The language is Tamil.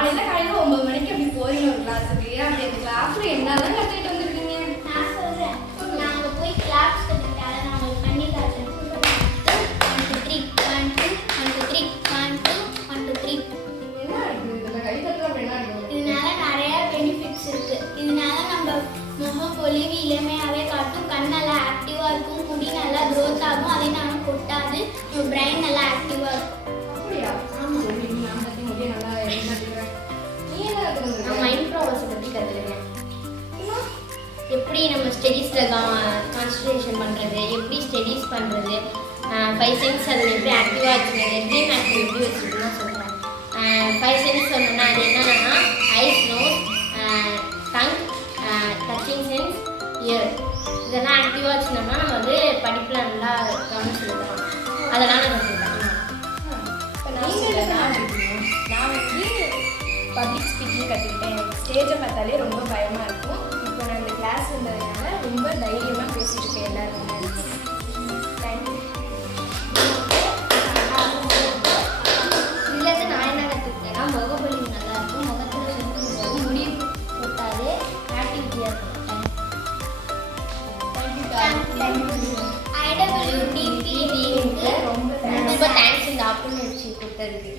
காலையில 9 மணிக்கு அப்படி போறீங்க ஒரு கிளாஸுக்கு. அப்படி அந்த கிளாஸ்ல என்னதான் கத்துக்கிட்டு வந்திருக்கீங்க? நான் சொல்றேன். நாங்க போய் கிளாப்ஸ் கத்துக்கிட்டால நான் உங்களுக்கு பண்ணி காட்டுறேன். 1 2 3 1 2 1 2 3 1 2 1 2 3. என்ன இருக்கு இதுல கை தட்டுறது என்ன இருக்கு? இதனால நிறைய பெனிஃபிட்ஸ் இருக்கு. இதனால நம்ம முகம் பொலிவு இளமையாவே காட்டும், கண் நல்லா ஆக்டிவா இருக்கும், முடி நல்லா growth ஆகும், அதே நேரம் கொட்டாது, நம்ம பிரைன் நல்லா ஆக்டிவா இருக்கும். அப்படியா? ஆமா. நான் பத்தி முடிய நல்லா கத்துக்கிறேன். நீ என்ன கத்துக்கிற? நான் மைண்ட் ப்ராசஸ் பற்றி கற்றுக்கிறேன். எப்படி நம்ம ஸ்டடீஸில் கான்சன்ட்ரேஷன் பண்ணுறது, எப்படி ஸ்டடீஸ் பண்ணுறது, 5 சென்ஸ் அதில் எப்படி ஆக்டிவாக வச்சுக்கிறது, ட்ரீம் ஆக்டிவ் எப்படி வச்சுக்கணும்னு சொல்கிறேன். 5 சென்ஸ் சொன்னோன்னா அது என்னென்னா eyes, nose, tongue, touching sense, ear, இதெல்லாம் ஆக்டிவாக வச்சுருந்தோம்னா நம்ம வந்து படிப்பில் நல்லா கவனம் செலுத்தலாம். அதெல்லாம் நான் கற்றுக்கிட்டேன். நான் வந்து பப்ளிக் ஸ்பீக்கிங் கற்றுக்கிட்டேன். எனக்கு ஸ்டேஜை பார்த்தாலே ரொம்ப பயமாக இருக்கும். இப்போ நான் இந்த கிளாஸ் வந்ததுனால ரொம்ப தைரியமாக பேசிட்டு இருக்கேன் எல்லாருக்குமே. தேங்க்யூ. இதுலேருந்து நான் என்ன கற்றுக்கிட்டேன்னா முகப்பொலிவு நல்லா இருக்கும், முகத்தில் சுருக்கம் முடி கொட்டாது, ஆக்டிவிட்டியாக இருக்கும். IWDP ரொம்ப தேங்க்ஸ் இந்த ஆப்பர்ச்சுனிட்டி கொடுத்ததுக்கு.